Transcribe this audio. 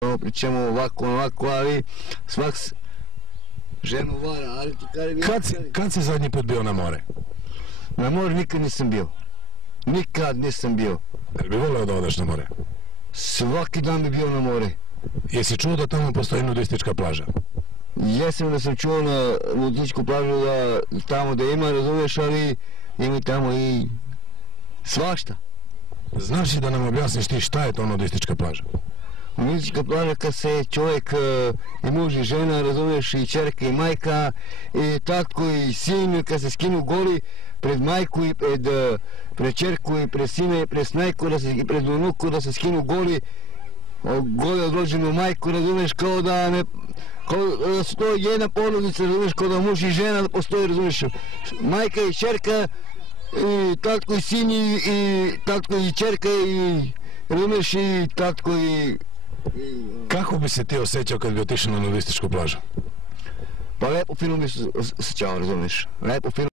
pričamo ovako, ali svak ženu vara, ali ti Kad si zadnji put bio na more? Na more nikad nisam bio. Nikad nisam bio. Jel bi voleo da odeš na more? Svaki dan bi bio na more. Jesi čuo da tamo postoji nudistička plaža? Jesam da sam čuo na nudističku plažu da tamo da ima, razumiješ, ali ima tamo i svašta. Znaš li da nam objasniš ti šta je to nudistička plaža? Nudistička plaža kad se čovjek i muž i žena, razumiješ, i čerka i majka, i tatko i sin, kad se skinu goli pred majku i pred čerku i pred sina i pred snajku i pred unuku da se skinu goli odloženu majku, razumiješ, kao da su to jedna porodica, razumiješ, kao da muž i žena da postoji, razumiješ, majka i čerka i tatko i sin i tatko i čerka i razumiješ i tatko i... Kako bi se ti osjećao kad bi otišao na nudističku plažu? Pa lepo fino bi se osjećao, razumiješ, lepo fino.